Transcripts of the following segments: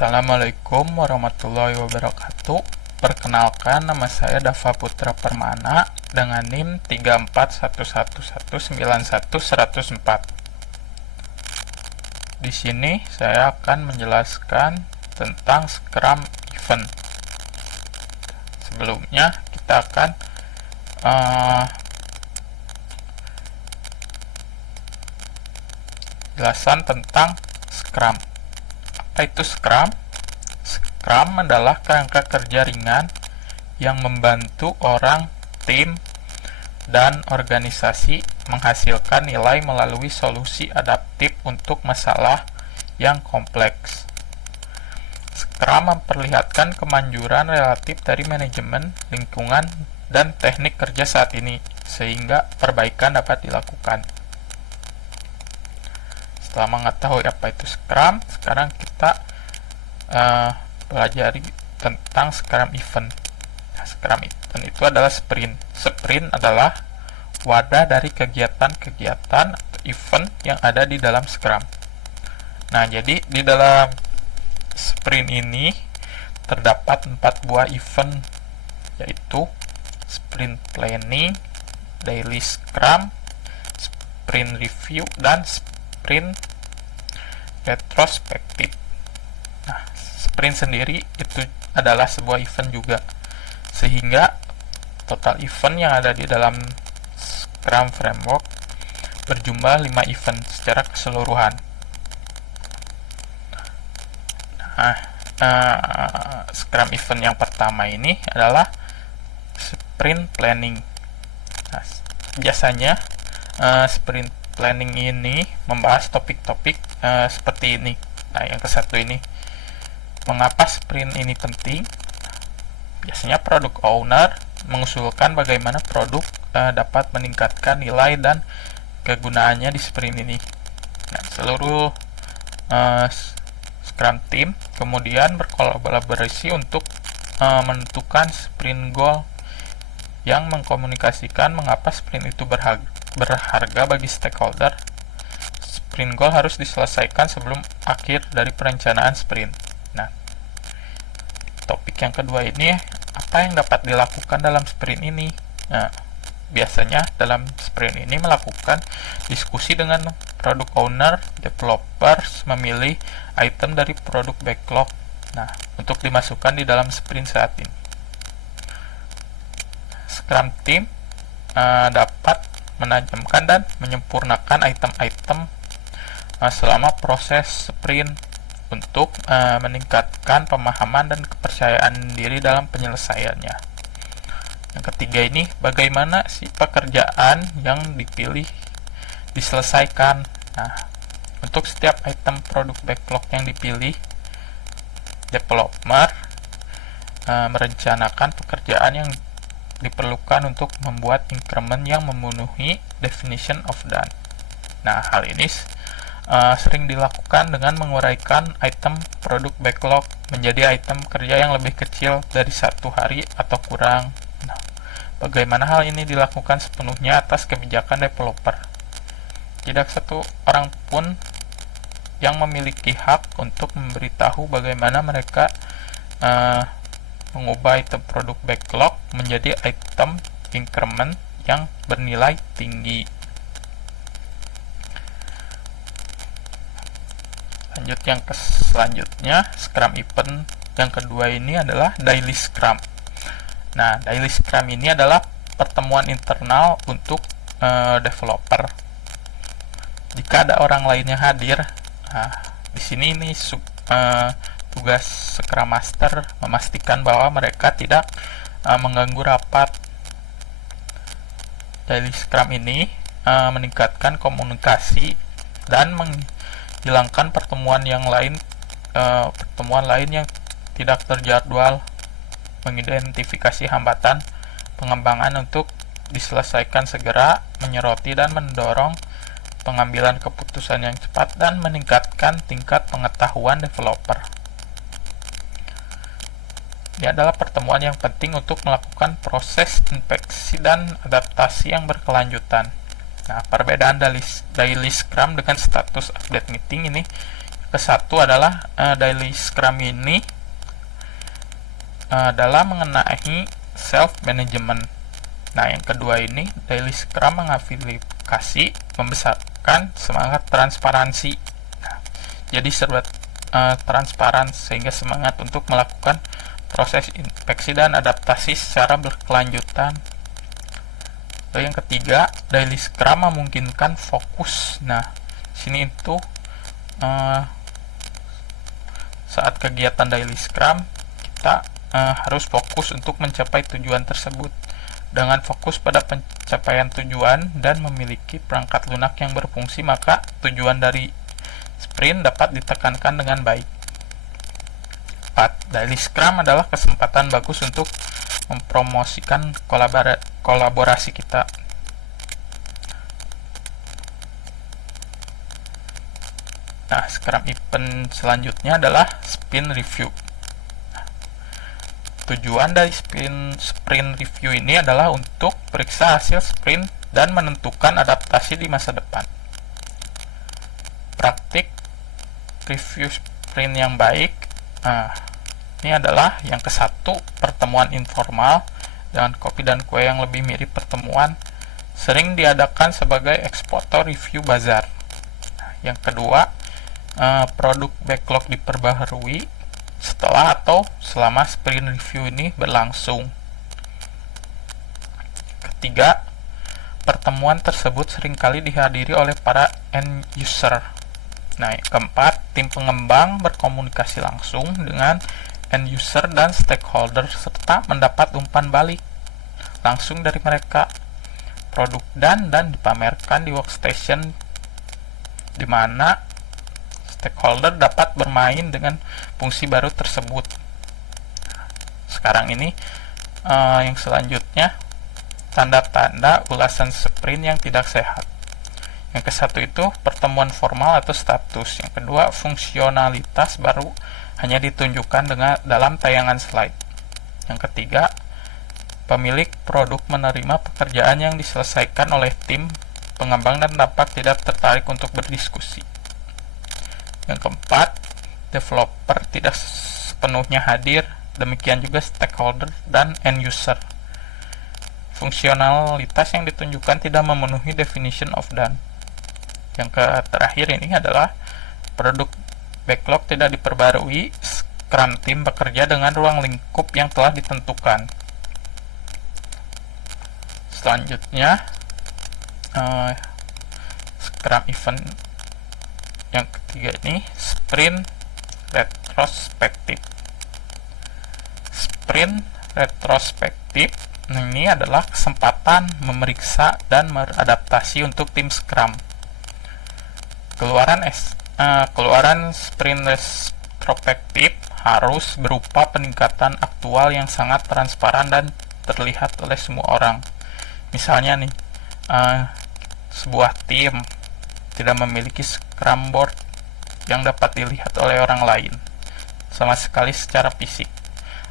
Assalamualaikum warahmatullahi wabarakatuh. Perkenalkan, nama saya Dava Putra Permana dengan NIM 34111911104. Di sini saya akan menjelaskan tentang Scrum Event. Sebelumnya kita akan jelasan tentang Scrum. Apa itu Scrum? Scrum adalah kerangka kerja ringan yang membantu orang, tim, dan organisasi menghasilkan nilai melalui solusi adaptif untuk masalah yang kompleks. Scrum memperlihatkan kemanjuran relatif dari manajemen, lingkungan, dan teknik kerja saat ini, sehingga perbaikan dapat dilakukan. Setelah mengetahui apa itu Scrum, sekarang kita pelajari tentang Scrum Event. Nah, Scrum Event itu adalah sprint. Sprint adalah wadah dari kegiatan-kegiatan atau event yang ada di dalam Scrum. Nah, jadi di dalam sprint ini terdapat 4 buah event, yaitu sprint planning, daily Scrum, sprint review, dan sprint retrospektif. Nah, sprint sendiri itu adalah sebuah event juga, sehingga total event yang ada di dalam Scrum Framework berjumlah 5 event secara keseluruhan. Nah, Scrum event yang pertama ini adalah sprint planning. Nah, biasanya sprint planning ini membahas topik-topik seperti ini. Nah, yang ke-1 ini, mengapa sprint ini penting? Biasanya product owner mengusulkan bagaimana produk dapat meningkatkan nilai dan kegunaannya di sprint ini. Nah, seluruh Scrum team kemudian berkolaborasi untuk menentukan sprint goal yang mengkomunikasikan mengapa sprint itu berharga bagi stakeholder. Sprint goal harus diselesaikan sebelum akhir dari perencanaan sprint. Nah, topik yang kedua ini, apa yang dapat dilakukan dalam sprint ini? Nah, biasanya dalam sprint ini melakukan diskusi dengan product owner, developers, memilih item dari produk backlog. Nah, untuk dimasukkan di dalam sprint saat ini. Scrum team dapat menajamkan dan menyempurnakan item-item selama proses sprint untuk meningkatkan pemahaman dan kepercayaan diri dalam penyelesaiannya. Yang ketiga ini, bagaimana si pekerjaan yang dipilih diselesaikan. Nah, untuk setiap item produk backlog yang dipilih, developer merencanakan pekerjaan yang diperlukan untuk membuat increment yang memenuhi definition of done. Nah, hal ini sering dilakukan dengan menguraikan item produk backlog menjadi item kerja yang lebih kecil dari 1 hari atau kurang. Nah, bagaimana hal ini dilakukan sepenuhnya atas kebijakan developer. Tidak satu orang pun yang memiliki hak untuk memberitahu bagaimana mereka mengubah item produk backlog menjadi item increment yang bernilai tinggi. Selanjutnya, Scrum event yang kedua ini adalah daily Scrum. Nah, daily Scrum ini adalah pertemuan internal untuk developer. Jika ada orang lainnya hadir, di sini ini tugas Scrum Master memastikan bahwa mereka tidak mengganggu rapat. Daily Scrum ini meningkatkan komunikasi dan menghilangkan pertemuan lain yang tidak terjadwal, mengidentifikasi hambatan pengembangan untuk diselesaikan segera, menyoroti dan mendorong pengambilan keputusan yang cepat, dan meningkatkan tingkat pengetahuan developer. Ini adalah pertemuan yang penting untuk melakukan proses inspeksi dan adaptasi yang berkelanjutan. Nah, perbedaan daily Scrum dengan status update meeting ini Kesatu adalah daily scrum ini adalah mengenai self management. Nah, yang kedua ini daily scrum mengaplikasi membesarkan semangat transparansi. Nah, jadi serba transparan sehingga semangat untuk melakukan proses inspeksi dan adaptasi secara berkelanjutan. Lalu yang ketiga, daily scrum memungkinkan fokus. Nah, sini itu saat kegiatan daily scrum kita harus fokus untuk mencapai tujuan tersebut. Dengan fokus pada pencapaian tujuan dan memiliki perangkat lunak yang berfungsi, maka tujuan dari sprint dapat ditekankan dengan baik. 4. Daily Scrum adalah kesempatan bagus untuk mempromosikan kolaborasi kita. Nah, Scrum event selanjutnya adalah sprint review. Tujuan dari sprint review ini adalah untuk periksa hasil sprint dan menentukan adaptasi di masa depan. Praktik review sprint yang baik, ini adalah yang ke-1, pertemuan informal dengan kopi dan kue yang lebih mirip pertemuan, sering diadakan sebagai eksposur review bazar. Yang kedua, produk backlog diperbaharui setelah atau selama sprint review ini berlangsung. Ketiga, pertemuan tersebut seringkali dihadiri oleh para end user. Nah, yang keempat, tim pengembang berkomunikasi langsung dengan end user dan stakeholder serta mendapat umpan balik langsung dari mereka. Produk dan dipamerkan di workstation di mana stakeholder dapat bermain dengan fungsi baru tersebut. Sekarang ini yang selanjutnya, tanda-tanda ulasan sprint yang tidak sehat. Yang ke-1 itu pertemuan formal atau status. Yang kedua, fungsionalitas baru hanya ditunjukkan dalam tayangan slide. Yang ketiga, pemilik produk menerima pekerjaan yang diselesaikan oleh tim pengembang dan tampak tidak tertarik untuk berdiskusi. Yang keempat, developer tidak sepenuhnya hadir, demikian juga stakeholder dan end user. Fungsionalitas yang ditunjukkan tidak memenuhi definition of done. Yang terakhir ini adalah produk backlog tidak diperbarui, Scrum team bekerja dengan ruang lingkup yang telah ditentukan. Selanjutnya, Scrum event yang ketiga ini, sprint retrospektif. Sprint retrospektif ini adalah kesempatan memeriksa dan beradaptasi untuk tim Scrum. Keluaran sprint retrospektif harus berupa peningkatan aktual yang sangat transparan dan terlihat oleh semua orang. Misalnya nih, sebuah tim tidak memiliki Scrum board yang dapat dilihat oleh orang lain sama sekali secara fisik.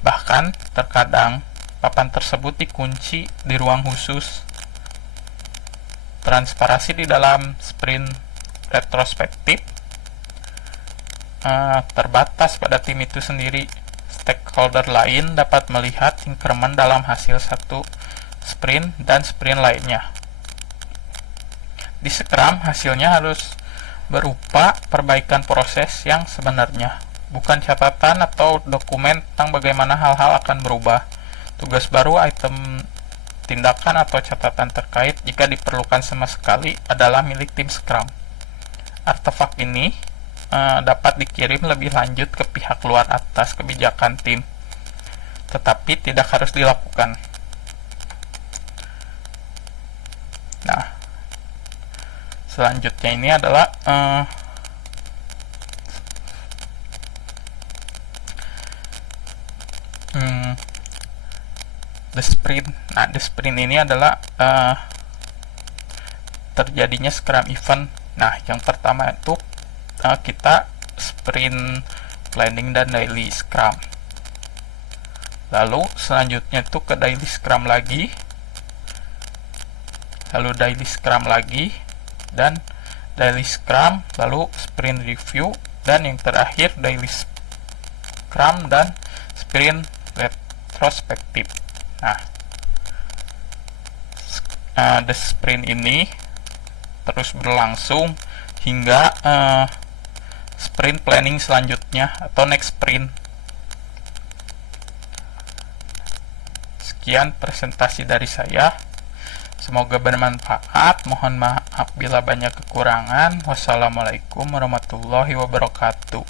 Bahkan terkadang papan tersebut dikunci di ruang khusus. Transparansi di dalam sprint retrospektif terbatas pada tim itu sendiri. Stakeholder lain dapat melihat increment dalam hasil satu sprint dan sprint lainnya. Di Scrum, hasilnya harus berupa perbaikan proses yang sebenarnya, bukan catatan atau dokumen tentang bagaimana hal-hal akan berubah. Tugas baru, item tindakan atau catatan terkait jika diperlukan sama sekali adalah milik tim Scrum. Artefak ini dapat dikirim lebih lanjut ke pihak luar atas kebijakan tim, tetapi tidak harus dilakukan. Nah, selanjutnya ini adalah the sprint. Nah, the sprint ini adalah terjadinya Scrum event. Nah, yang pertama itu kita sprint planning dan daily Scrum. Lalu selanjutnya itu ke daily Scrum lagi, lalu daily Scrum lagi, dan daily Scrum, lalu sprint review, Dan yang terakhir, daily scrum dan sprint retrospektif. Nah, the sprint ini terus berlangsung hingga sprint planning selanjutnya atau next sprint. Sekian presentasi dari saya. Semoga bermanfaat. Mohon maaf bila banyak kekurangan. Wassalamualaikum warahmatullahi wabarakatuh.